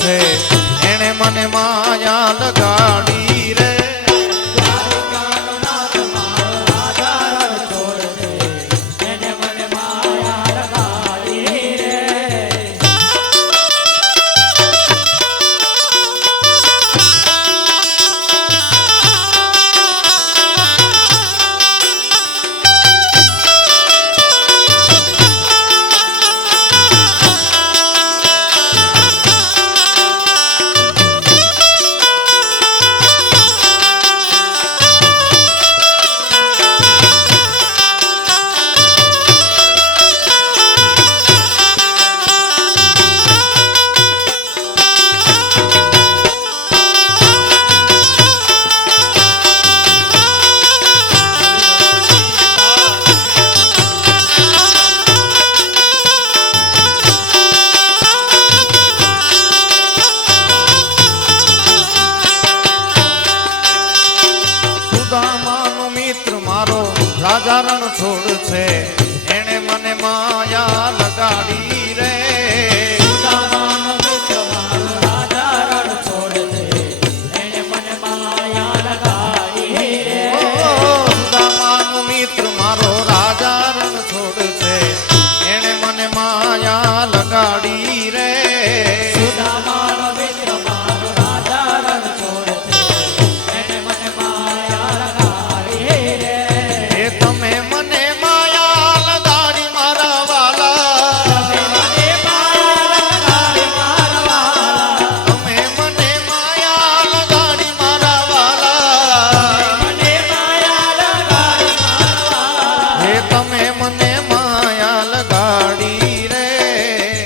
છે એને મને માયા લગાડી રે. રાજા રણ છોડ છે એને મને માયા લગાડી રે. સુદામાનો મિત્ર મારો રાજા રણ છોડ છે એને મને માયા લગાડી રે. સુદામાનો મિત્ર મારો રાજા રણ છોડ છે એને મને માયા લગાડી રે. સુદામાનો મિત્ર મારો રાજા રણ છોડ છે એને મને માયા લગાડી રે. તમે મને માયા લગાડી મારા વાલા. તમે મને માયા લગાડી મારા વાલા. તમે મને માયા લગાડી મારા વાલા. મને માયા લગાડી મારા વાલા. હે તમે મને માયા લગાડી રે.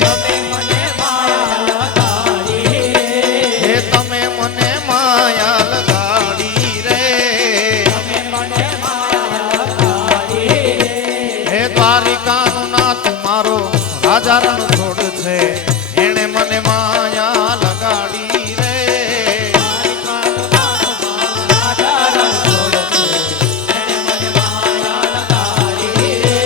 તમે મને માયા લગાડી રે. હે તમે મને માયા લગાડી રે. તમે મને માયા લગાડી રે. હે દ્વારિકાનો નાથ મારો રાજા રણ છોડ છે એને મને માયા લગાડી રે. દ્વારિકાનો નાથ મારો રાજા રણ છોડ છે એને મને માયા લગાડી રે.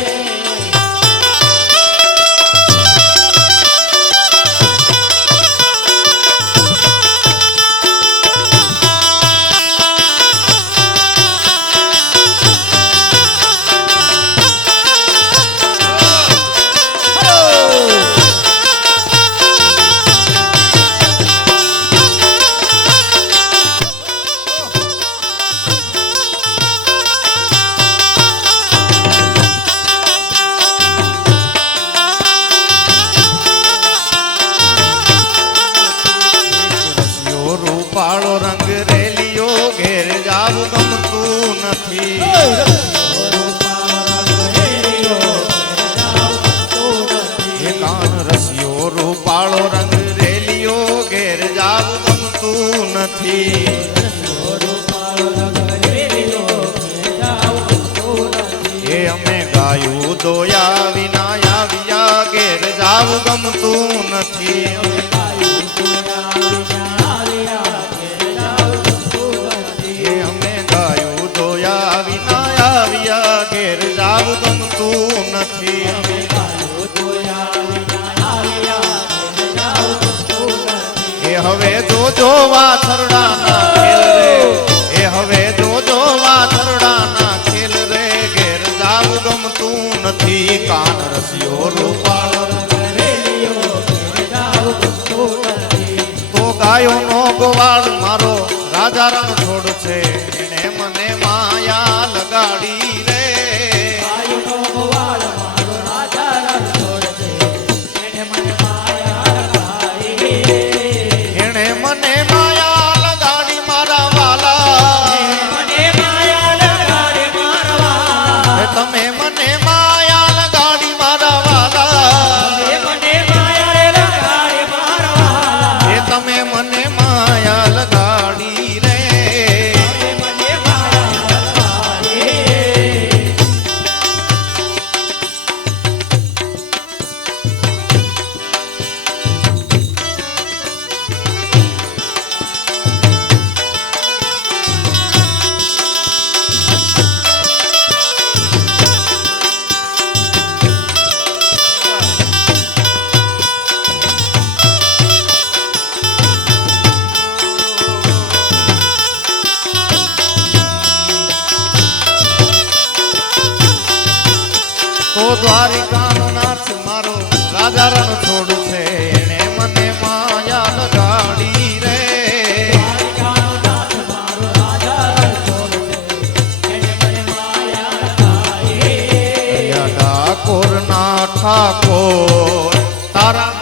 રસિયો રૂપાળો રંગ રેલિયો ઘેર જાવું ગમતું નથી. હે કાન રસિયો રૂપાળો રંગ રેલિયો ઘેર જાવું ગમતું નથી. હે અમે ગાયું દોયા વિના આવ્યા ઘેર જાવું ગમતું નથી. હે અમે ગાયું દોયા વિના આવ્યા ઘેર જાવું ગમતું નથી. એ હવે જોજો વાછરડાના ખેલ રે. એ હવે જોજો વાછરડાના ખેલ રે. ઘેર જાવું ગમતું નથી. કાન રસિયો રૂપાળો તો ગાયો નો ગોવાળ મારો રાજા રણ છોડ છે એને મને માયા લગાડી રે. એને મને માયા લગાડી મારા વાલા. હે તમે મને માયા લગાડી મારા વાલા. હે તમે મને માયા લગાડી રે. તો દ્વારિકાનો નાથ મારો રાજા રણ છોડ છે એણે મને માયા લગાડી રે દ્વારિકાનો નાથ મારો રાજા રણ છોડ છે, એને મને માયા લગાડી. ડાકોર ના ઠાકોર તારા